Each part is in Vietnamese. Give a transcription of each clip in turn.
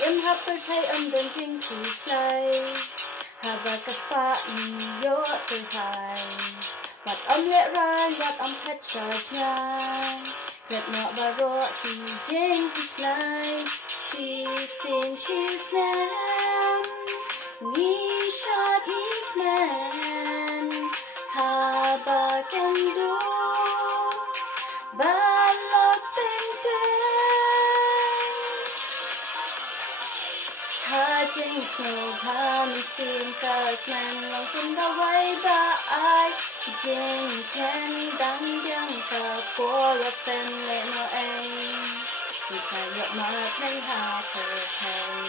em hấp bơ thay âm đơn chính phủ say hà bà cà spa yo từ hai mặt âm lệ ran mặt âm hết charge ngai Let not borrow the jing his line. She's in, she's nam. Ni shot ni plan. Ha ba can do. Ba lot ten ten. Ha jing snow ha mi sim ka man long kun da wai ba ai. Jing ten dang dang ka po la pen le no ai. Vì sai nhộn mắt đánh hạ phở thành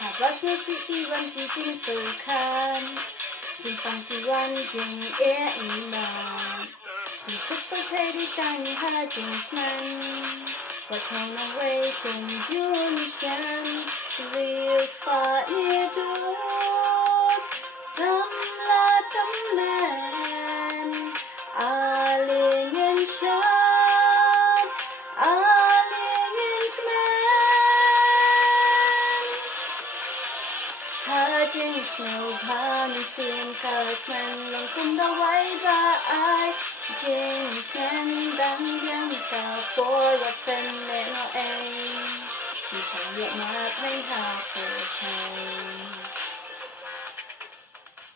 Hà bác sĩ sĩ văn kỳ trình từ khan Trình phẳng kỳ văn trình ế mà Trình sức bác thay đi tăng hạ trình khăn What's on the way from Junction? Real spot near door. Some lot of men are ling in shop, are ling in command. Ha jing snow ha mi sim ka kman long kun da wai ba ai. Jing ten dang yang ka por wa pen le no ai. Vì sao nhẹ mắt đánh hạ phở